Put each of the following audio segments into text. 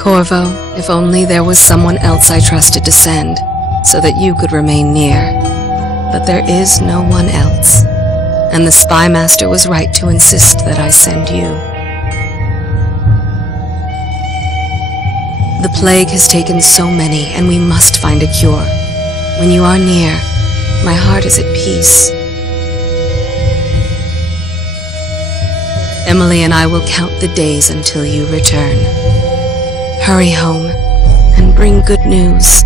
Corvo, if only there was someone else I trusted to send, so that you could remain near. But there is no one else, and the Spy Master was right to insist that I send you. The plague has taken so many, and we must find a cure. When you are near, my heart is at peace. Emily and I will count the days until you return. Hurry home, and bring good news.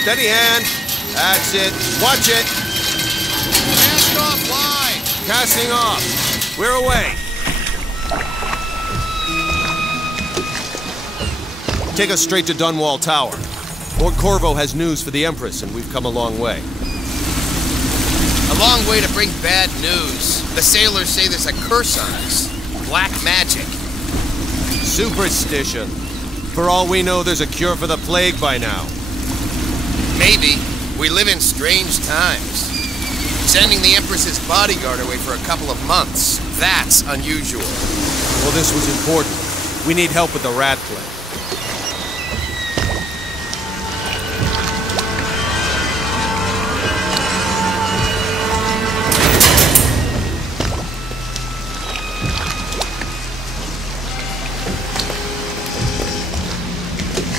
Steady hand. That's it. Watch it. Cast off line. Casting off. We're away. Take us straight to Dunwall Tower. Lord Corvo has news for the Empress, and we've come a long way. A long way to bring bad news. The sailors say there's a curse on us. Black magic. Superstition. For all we know, there's a cure for the plague by now. Maybe. We live in strange times. Sending the Empress's bodyguard away for a couple of months. That's unusual. Well, this was important. We need help with the rat plague.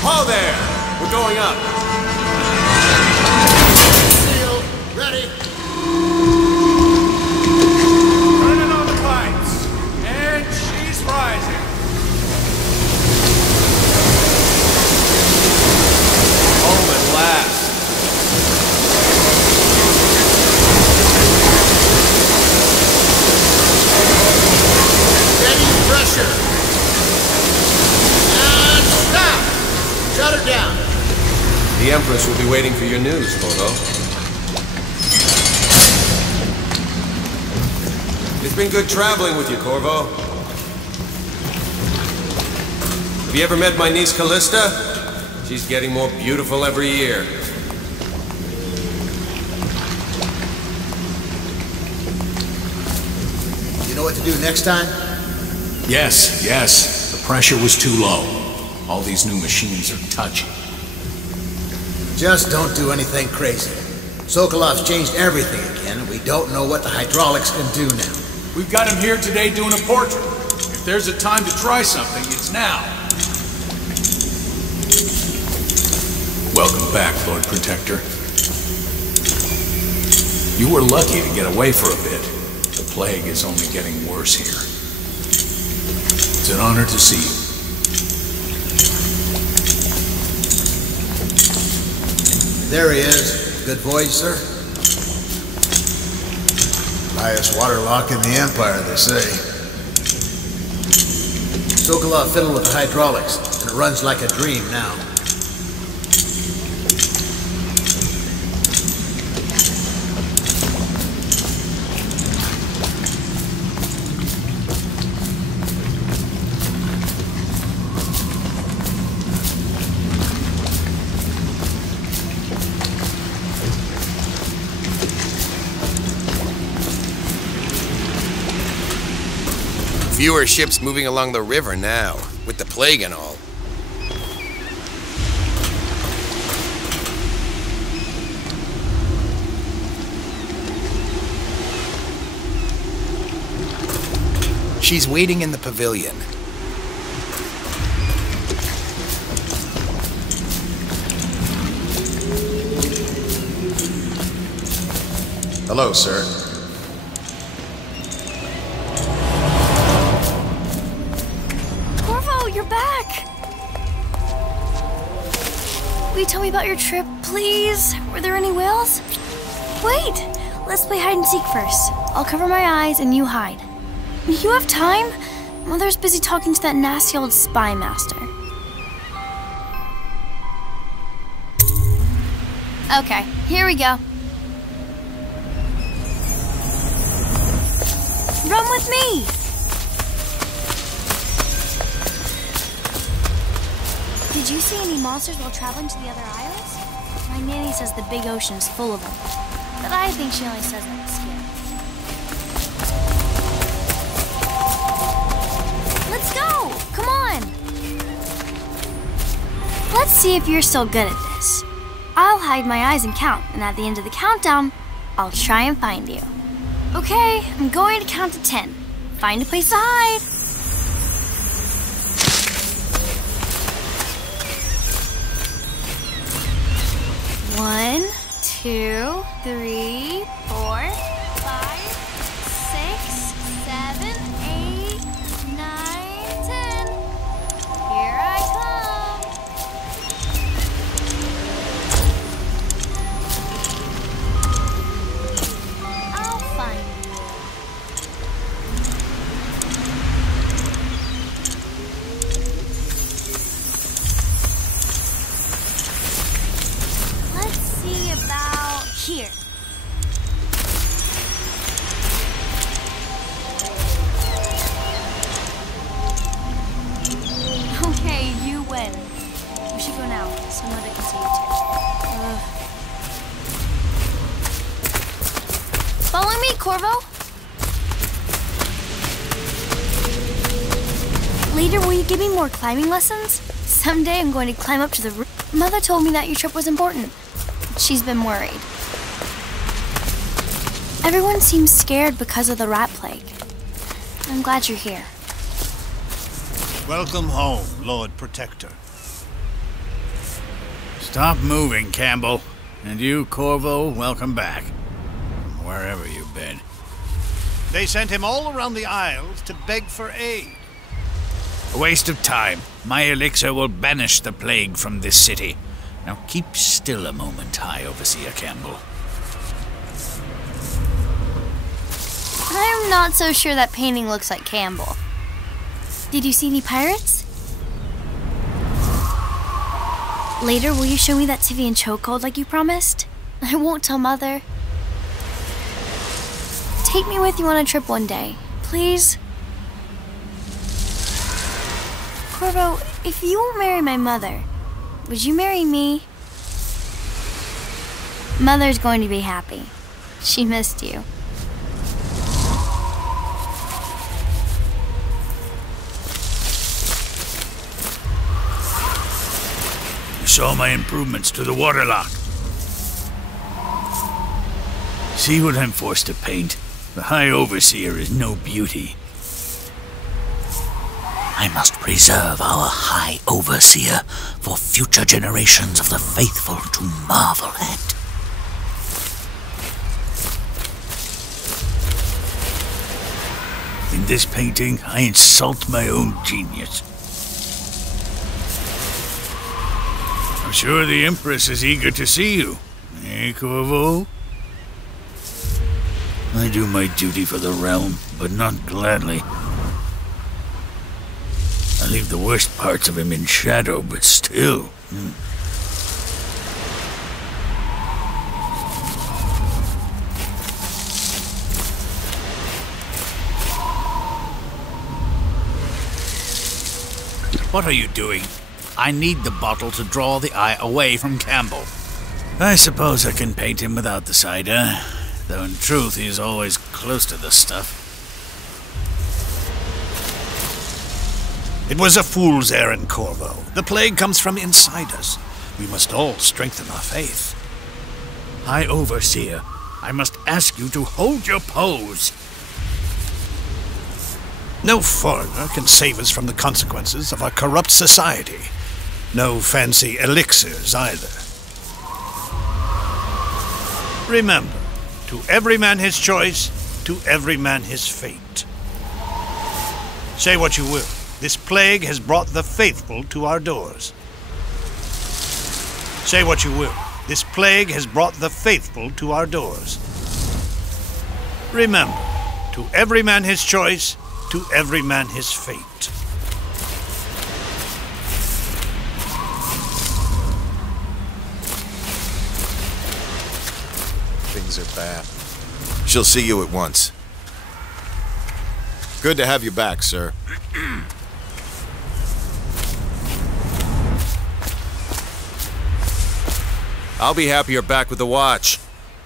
Ho there! We're going up. Seal, ready. Turning on the lights. And she's rising. Home at last. Steady pressure. And stop. Shut her down. The Empress will be waiting for your news, Corvo. It's been good traveling with you, Corvo. Have you ever met my niece Callista? She's getting more beautiful every year. You know what to do next time? Yes, yes. The pressure was too low. All these new machines are touchy. Just don't do anything crazy. Sokolov's changed everything again, and we don't know what the hydraulics can do now. We've got him here today doing a portrait. If there's a time to try something, it's now. Welcome back, Lord Protector. You were lucky to get away for a bit. The plague is only getting worse here. It's an honor to see you. There he is. Good voyage, sir. Highest waterlock in the Empire, they say. Sokolov fiddled with the hydraulics, and it runs like a dream now. Fewer ships moving along the river now, with the plague and all. She's waiting in the pavilion. Hello, sir. You're back! Will you tell me about your trip, please? Were there any whales? Wait! Let's play hide and seek first. I'll cover my eyes and you hide. You have time? Mother's busy talking to that nasty old spy master. Okay, here we go. Run with me! Did you see any monsters while traveling to the other isles? My nanny says the big ocean's full of them, but I think she only says that to scare me. Let's go! Come on! Let's see if you're still good at this. I'll hide my eyes and count, and at the end of the countdown, I'll try and find you. Okay, I'm going to count to 10. Find a place to hide. 1, 2, 3, 4, 5, 6, 7, 8, 9, 10. Here I come. I'll find you. Let's see about here. Okay, you win. We should go now, so Mother can see you too. Follow me, Corvo. Later, will you give me more climbing lessons? Someday I'm going to climb up to the roof. Mother told me that your trip was important. She's been worried. Everyone seems scared because of the rat plague. I'm glad you're here. Welcome home, Lord Protector. Stop moving, Campbell. And you, Corvo, welcome back. From wherever you've been. They sent him all around the Isles to beg for aid. A waste of time. My elixir will banish the plague from this city. Now keep still a moment, High Overseer Campbell. I'm not so sure that painting looks like Campbell. Did you see any pirates? Later, will you show me that Tivian chokehold like you promised? I won't tell Mother. Take me with you on a trip one day, please. Corvo, if you won't marry my mother, would you marry me? Mother's going to be happy. She missed you. You saw my improvements to the waterlock. See what I'm forced to paint? The High Overseer is no beauty. I must preserve our High Overseer for future generations of the faithful to marvel at. In this painting, I insult my own genius. I'm sure the Empress is eager to see you. Eh, Corvo? I do my duty for the realm, but not gladly. I leave the worst parts of him in shadow, but still. What are you doing? I need the bottle to draw the eye away from Campbell. I suppose I can paint him without the cider, though in truth he's always close to the stuff. It was a fool's errand, Corvo. The plague comes from inside us. We must all strengthen our faith. High Overseer, I must ask you to hold your pose. No foreigner can save us from the consequences of our corrupt society. No fancy elixirs either. Remember, to every man his choice, to every man his fate. Say what you will, this plague has brought the faithful to our doors. Say what you will, this plague has brought the faithful to our doors. Remember, to every man his choice, to every man his fate. Things are bad. She'll see you at once. Good to have you back, sir. I'll be happier back with the watch.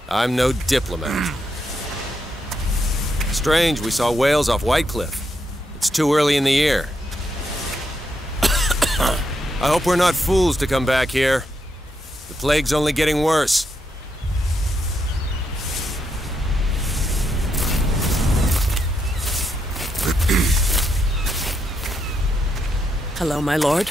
I'm no diplomat. Strange we saw whales off White Cliff. It's too early in the year. I hope we're not fools to come back here. The plague's only getting worse. Hello, my lord.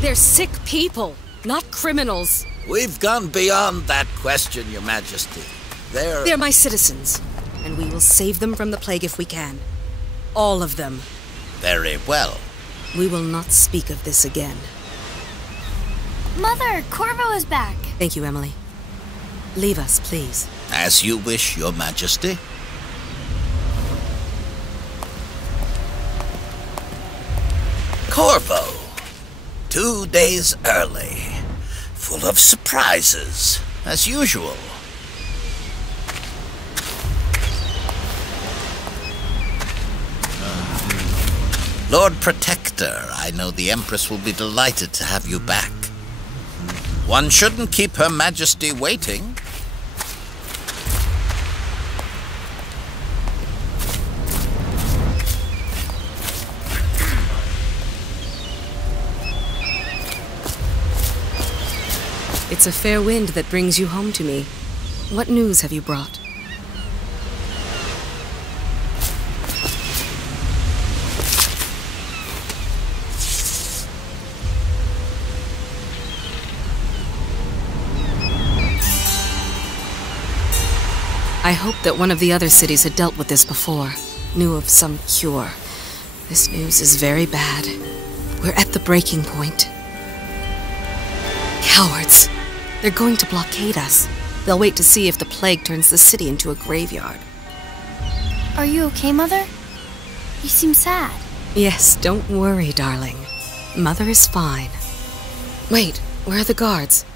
They're sick people, not criminals. We've gone beyond that question, Your Majesty. They're my citizens, and we will save them from the plague if we can. All of them. Very well. We will not speak of this again. Mother, Corvo is back. Thank you, Emily. Leave us, please. As you wish, Your Majesty. Corvo. 2 days early. Full of surprises, as usual. Lord Protector, I know the Empress will be delighted to have you back. One shouldn't keep Her Majesty waiting. It's a fair wind that brings you home to me. What news have you brought? I hoped that one of the other cities had dealt with this before, knew of some cure. This news is very bad. We're at the breaking point. Cowards! They're going to blockade us. They'll wait to see if the plague turns the city into a graveyard. Are you okay, Mother? You seem sad. Yes, don't worry, darling. Mother is fine. Wait, where are the guards?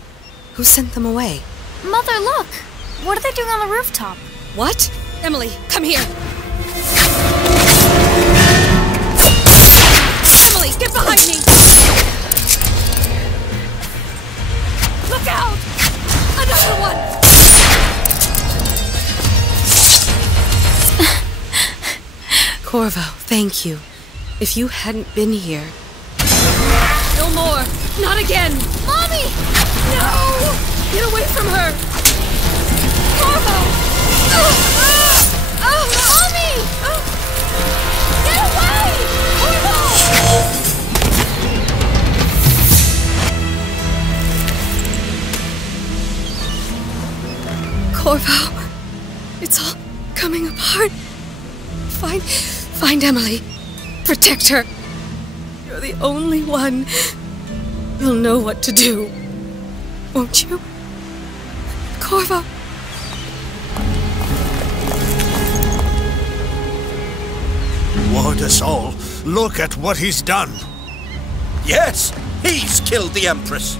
Who sent them away? Mother, look! What are they doing on the rooftop? What? Emily, come here! Emily, get behind me! Look out! Another one! Corvo, thank you. If you hadn't been here... No more! Not again! Mommy! No! Get away from her! Corvo! Mommy! Get away! Corvo! It's all coming apart. Find Emily. Protect her. You're the only one who'll know what to do. Won't you? Corvo! Ward us all. Look at what he's done. Yes, he's killed the Empress.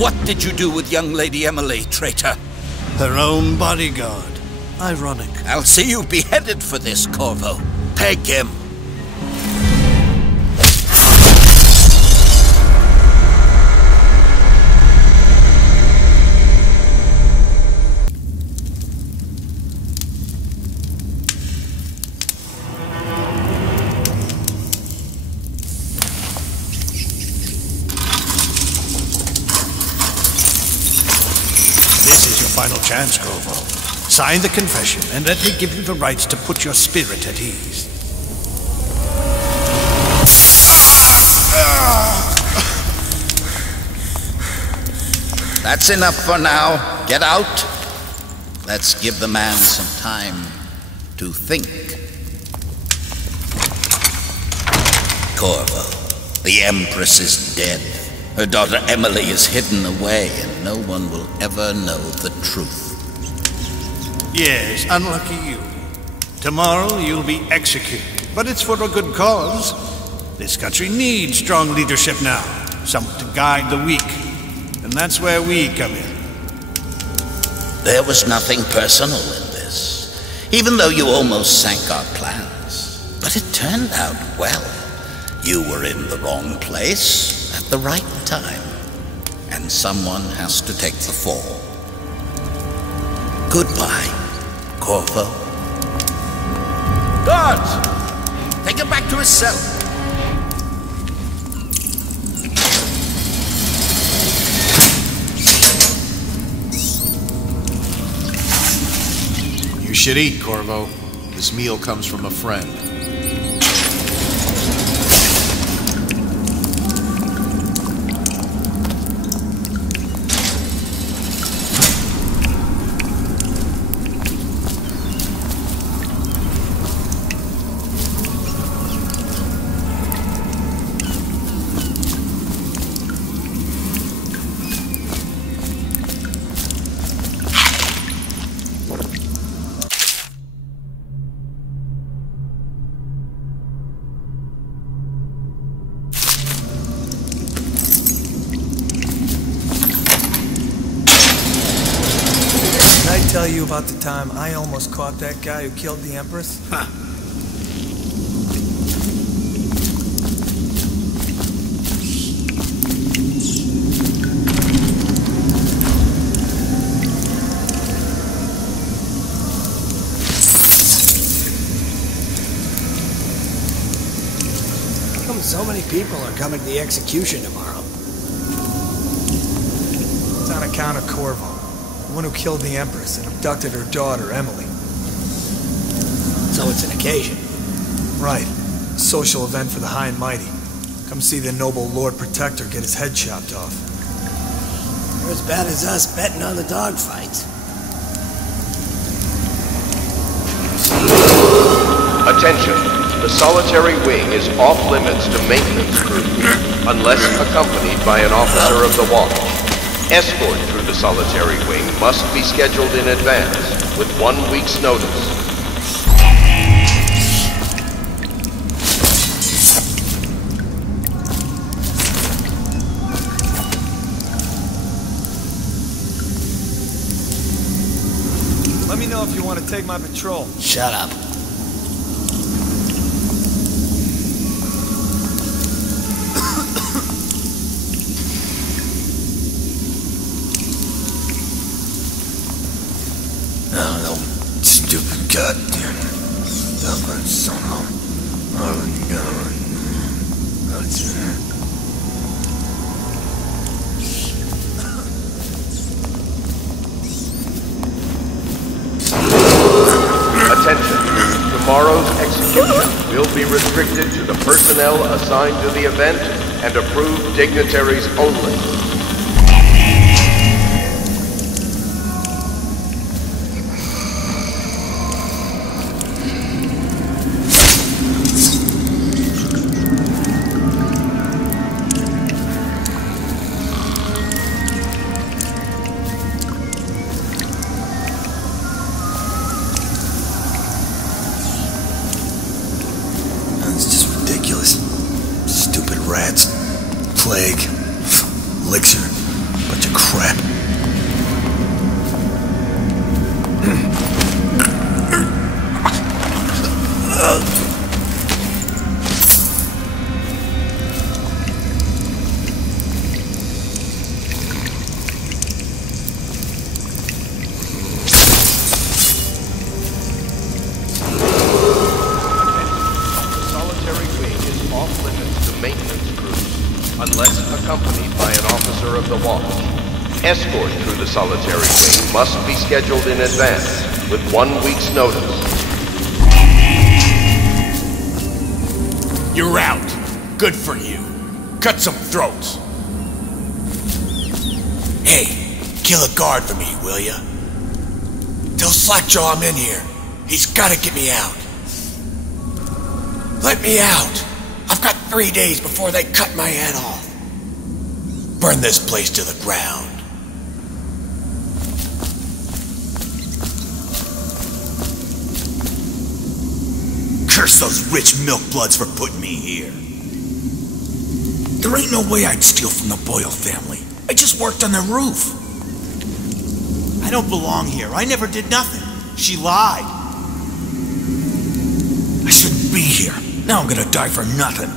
What did you do with young Lady Emily, traitor? Her own bodyguard. Ironic. I'll see you beheaded for this, Corvo. Peg him. This is your final chance, Corvo. Sign the confession, and let me give you the rights to put your spirit at ease. That's enough for now. Get out. Let's give the man some time to think. Corvo, the Empress is dead. Her daughter Emily is hidden away, and no one will ever know the truth. Yes, unlucky you. Tomorrow you'll be executed, but it's for a good cause. This country needs strong leadership now, someone to guide the weak, and that's where we come in. There was nothing personal in this, even though you almost sank our plans. But it turned out well. You were in the wrong place at the right time, and someone has to take the fall. Goodbye, Corvo. Guards! Take him back to his cell. You should eat, Corvo. This meal comes from a friend. Tell you about the time I almost caught that guy who killed the Empress? Huh. How come so many people are coming to the execution tomorrow? It's on account of Corvo. The one who killed the Empress and abducted her daughter, Emily. So it's an occasion. Right. A social event for the high and mighty. Come see the noble Lord Protector get his head chopped off. They're as bad as us betting on the dogfights. Attention. The solitary wing is off limits to maintenance crew, unless accompanied by an officer of the watch. Escort through the solitary wing must be scheduled in advance, with 1 week's notice. Let me know if you want to take my patrol. Shut up. Stupid goddamn. Attention. Tomorrow's execution will be restricted to the personnel assigned to the event and approved dignitaries only. Rats, plague, elixir, bunch of crap. Unless accompanied by an officer of the watch. Escort through the solitary wing must be scheduled in advance, with 1 week's notice. You're out. Good for you. Cut some throats. Hey, kill a guard for me, will ya? Tell Slackjaw I'm in here. He's gotta get me out. Let me out. I've got 3 days before they cut my head off. Burn this place to the ground. Curse those rich milk bloods for putting me here. There ain't no way I'd steal from the Boyle family. I just worked on their roof. I don't belong here. I never did nothing. She lied. I shouldn't be here. Now I'm gonna die for nothing.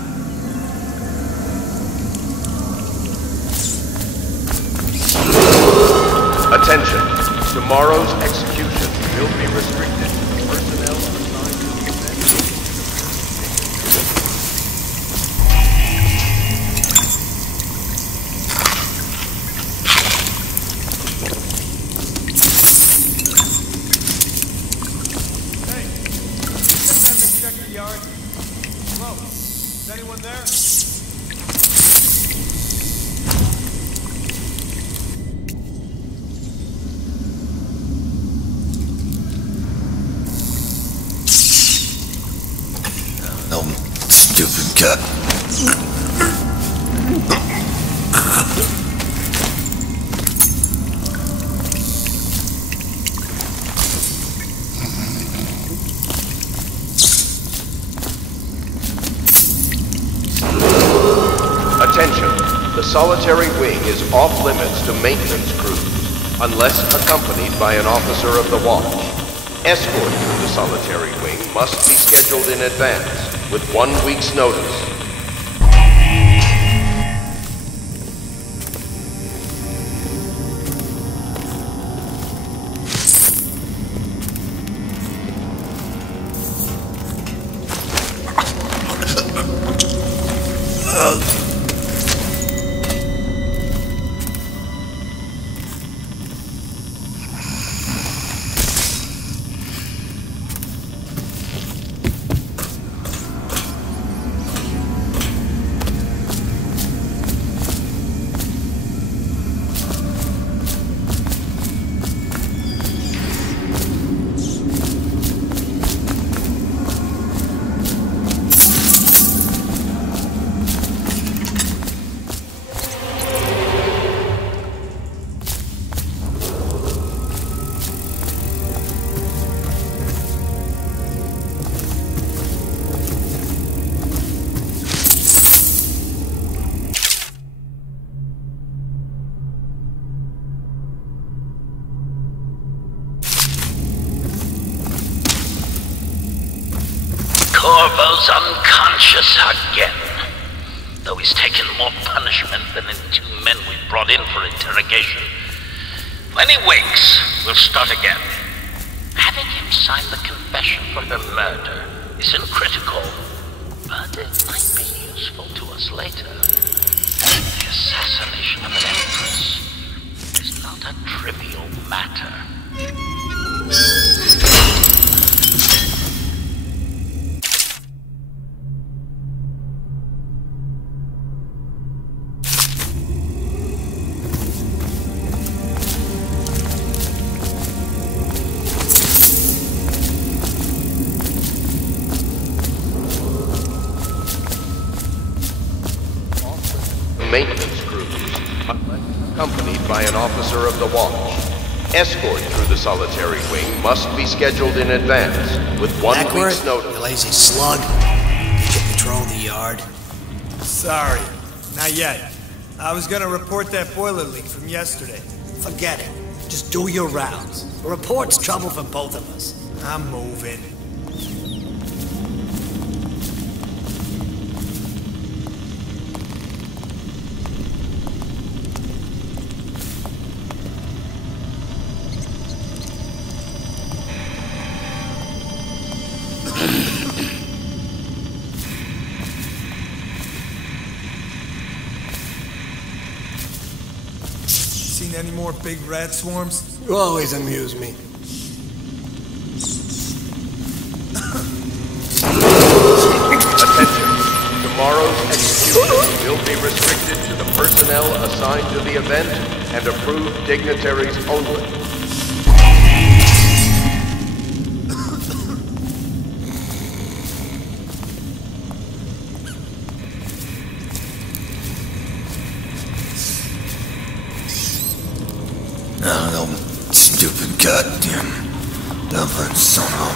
Attention. Tomorrow's execution will be restricted to personnel assigned to the event. Check the yard. Hello? Is anyone there? No, stupid cat. Attention. The solitary wing is off limits to maintenance crews, unless accompanied by an officer of the watch. Escort through the solitary wing must be scheduled in advance, with 1 week's notice. Corvo's unconscious again. Though he's taken more punishment than the 2 men we brought in for interrogation. When he wakes, we'll start again. Having him sign the confession for her murder isn't critical, but it might be useful to us later. The assassination of an empress is not a trivial matter. Maintenance crews, accompanied by an officer of the watch. Escort through the solitary wing must be scheduled in advance, with 1 week's notice. You lazy slug. Did you patrol the yard? Sorry, not yet. I was gonna report that boiler leak from yesterday. Forget it. Just do your rounds. A report's trouble for both of us. I'm moving. Seen any more big rat swarms? You always amuse me. Attention. Tomorrow's execution will be restricted to the personnel assigned to the event and approved dignitaries only. No, stupid goddamn dumb son of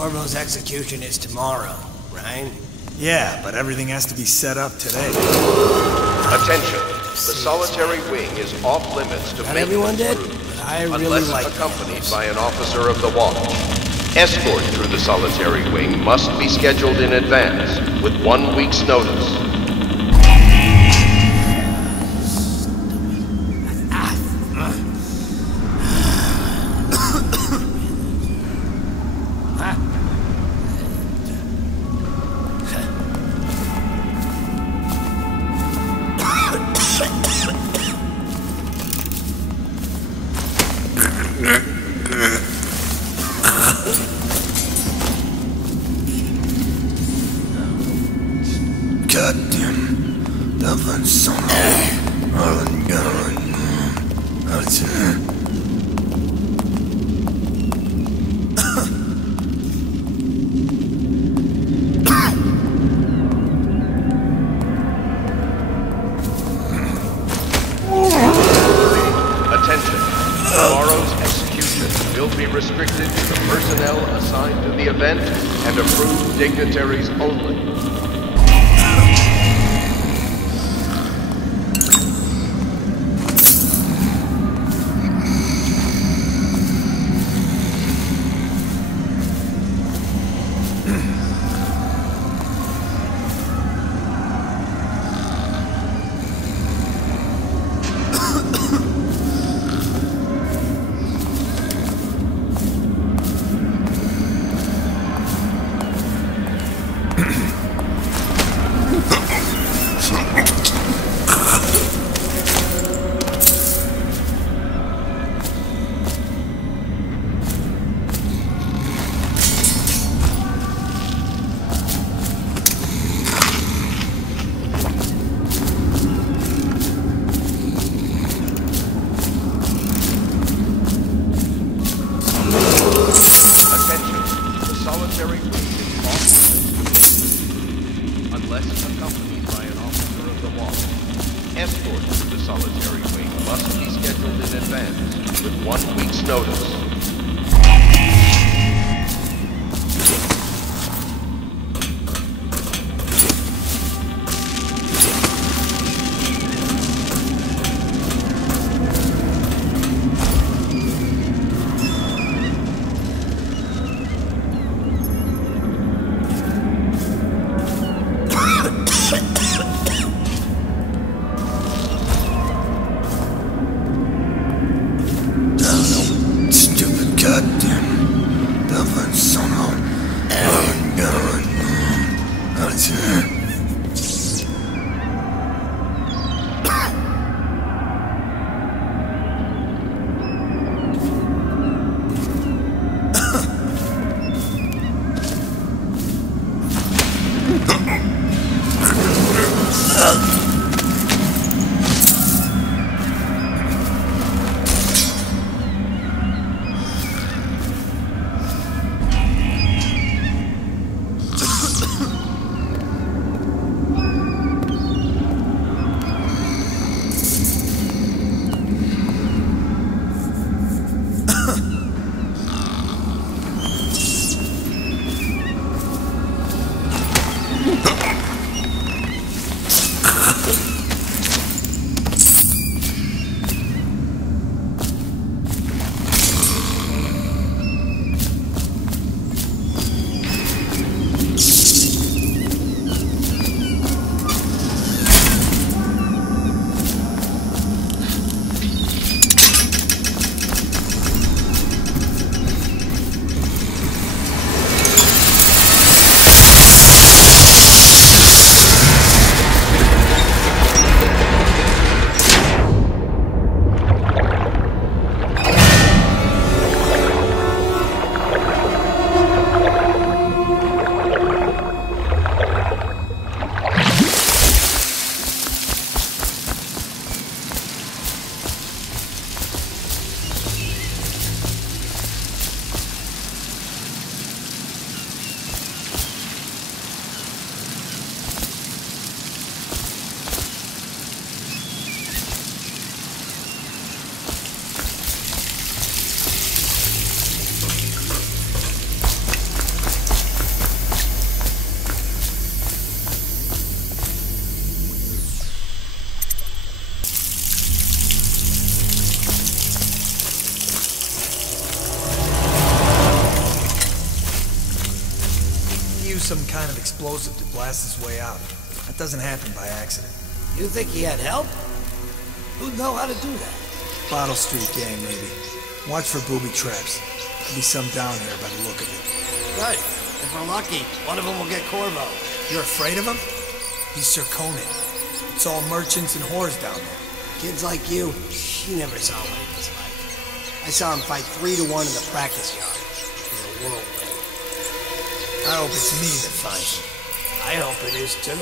Corvo's execution is tomorrow, right? Yeah, but everything has to be set up today. Attention. The solitary wing is off limits to Not everyone did, crew, but I really unless like accompanied by an officer of the watch. Escort through the solitary wing must be scheduled in advance, with 1 week's notice. Goddamn, Dublin son of Arlen Garland. Attention. Tomorrow's execution will be restricted to the personnel assigned to the event and approved dignitaries only. Unless accompanied by an officer of the watch, escort to the solitary wing must be scheduled in advance with 1 week's notice. some kind of explosive to blast his way out. That doesn't happen by accident. You think he had help? Who'd know how to do that? Bottle Street gang, maybe. Watch for booby traps. There'll be some down here by the look of it. Right. If we're lucky, one of them will get Corvo. You're afraid of him? He's Sir Conan. It's all merchants and whores down there. Kids like you, you never saw what it was like. I saw him fight 3-1 in the practice yard. In a whirlwind. I hope it's me that finds him. I hope it is too.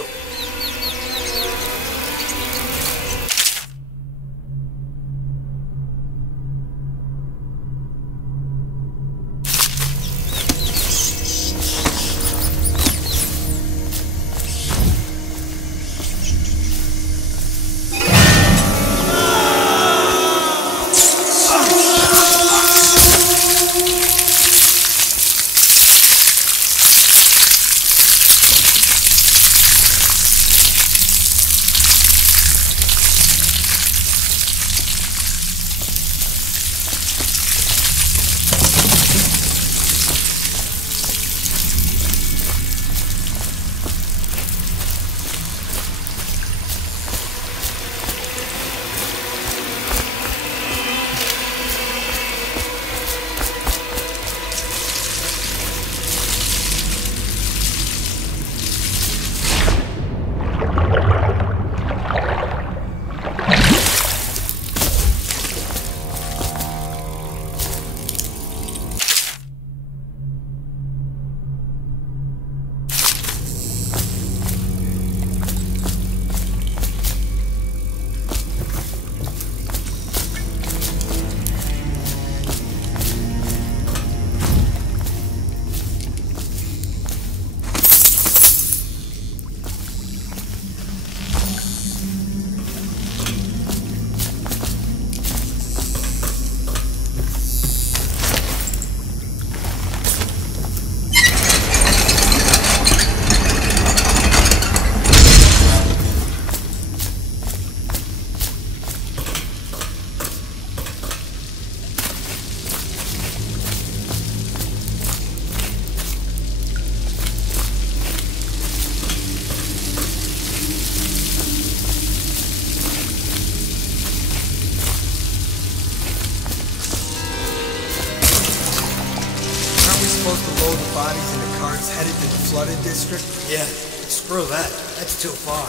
Bodies in the carts headed to the flooded district? Yeah, screw that. That's too far.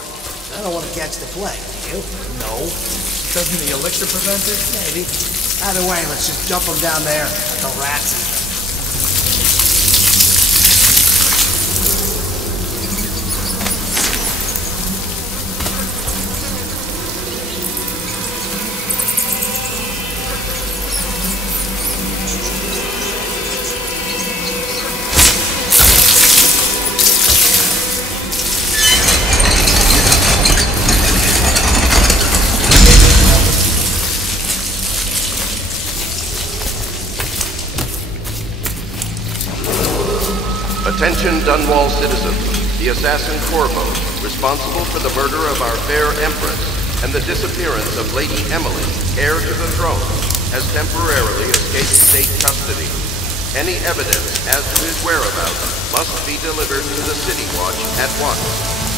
I don't want to catch the plague, do you? No. Doesn't the elixir prevent it? Maybe. Either way, let's just dump them down there. The rats eat them. Attention Dunwall citizens. The assassin Corvo, responsible for the murder of our fair Empress and the disappearance of Lady Emily, heir to the throne, has temporarily escaped state custody. Any evidence as to his whereabouts must be delivered to the City Watch at once.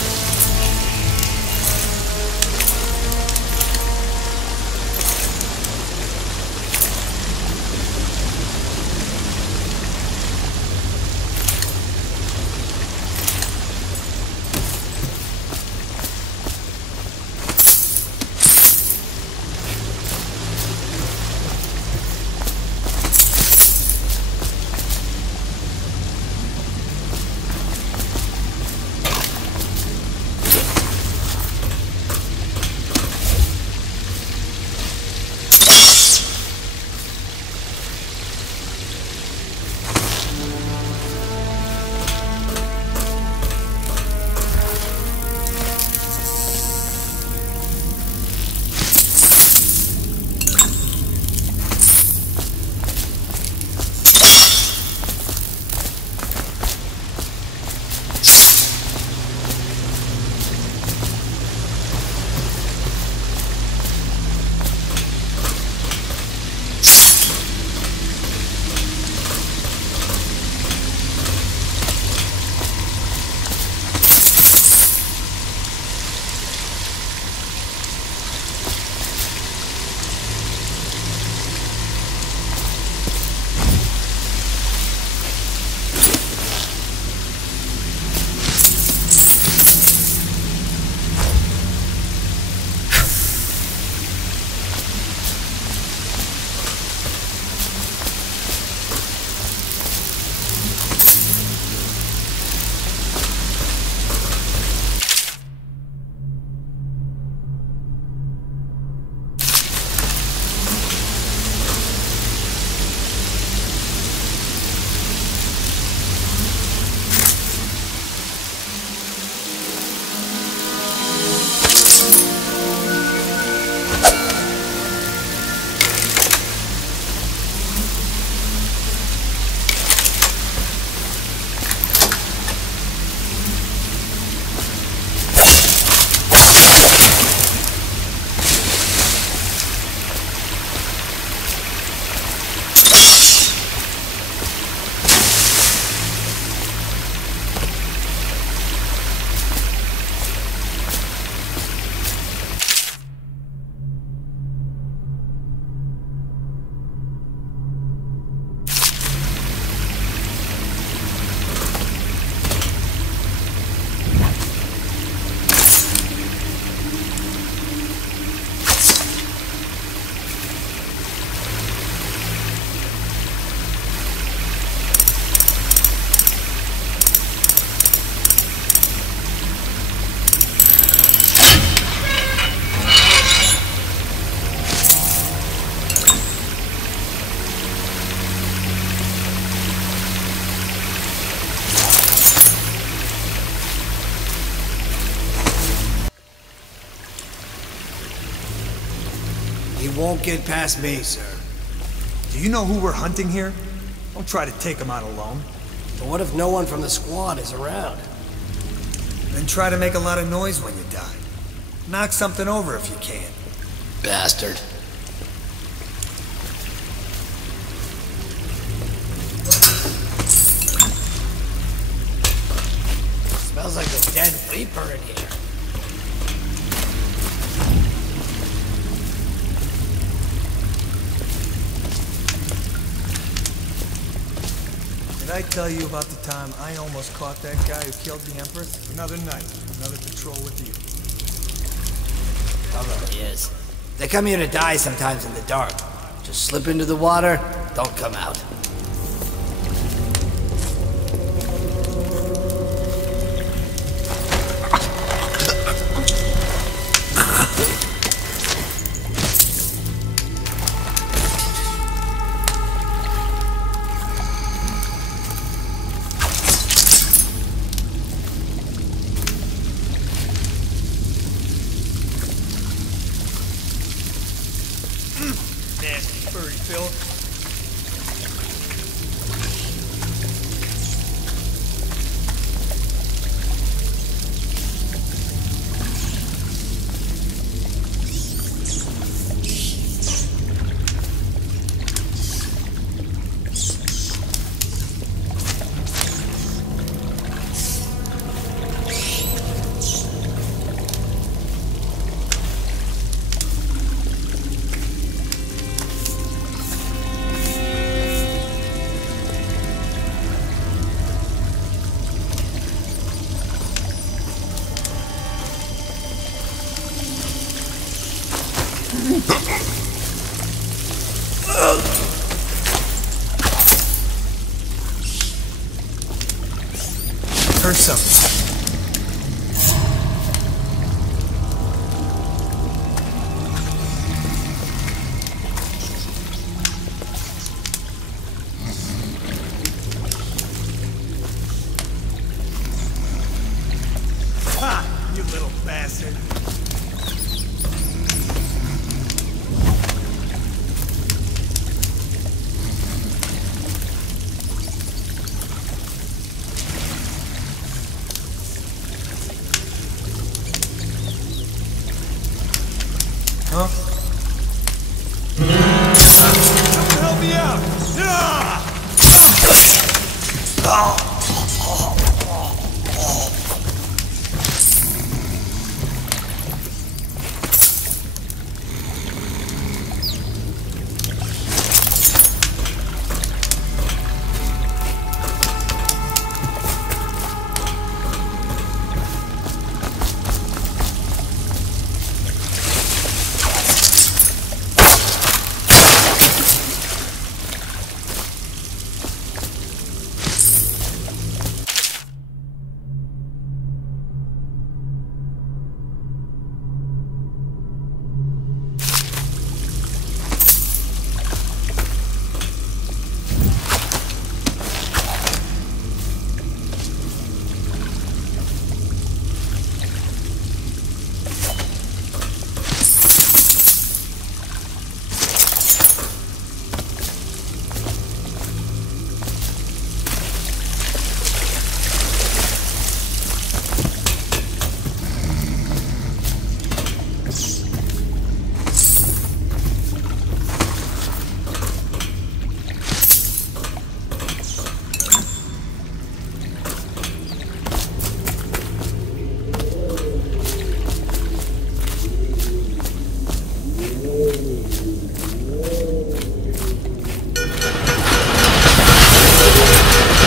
won't get past me, sir. Do you know who we're hunting here? Don't try to take him out alone. But what if no one from the squad is around? Then try to make a lot of noise when you die. Knock something over if you can. Bastard. Smells like a dead reaper in here. Did I tell you about the time I almost caught that guy who killed the Empress? Another night, another patrol with you. Probably is. They come here to die sometimes in the dark. Just slip into the water, don't come out. Nasty furry Phil. Heard something. Ha! You little bastard. Huh? Someone help me out!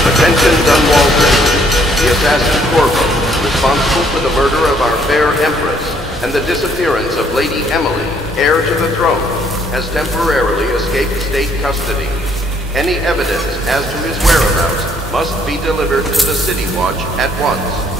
Attention Dunwall Prison. The assassin Corvo, responsible for the murder of our fair Empress and the disappearance of Lady Emily, heir to the throne, has temporarily escaped state custody. Any evidence as to his whereabouts must be delivered to the City Watch at once.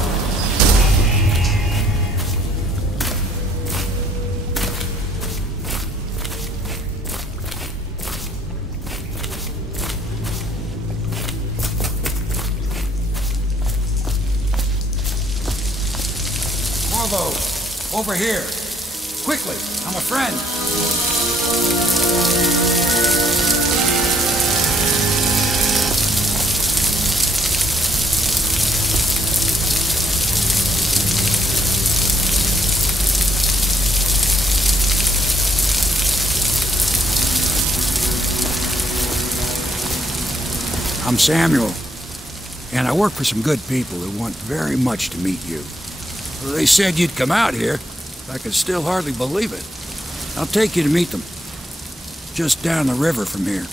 Corvo, over here. Quickly, I'm a friend. I'm Samuel, and I work for some good people who want very much to meet you. They said you'd come out here. I can still hardly believe it. I'll take you to meet them. Just down the river from here.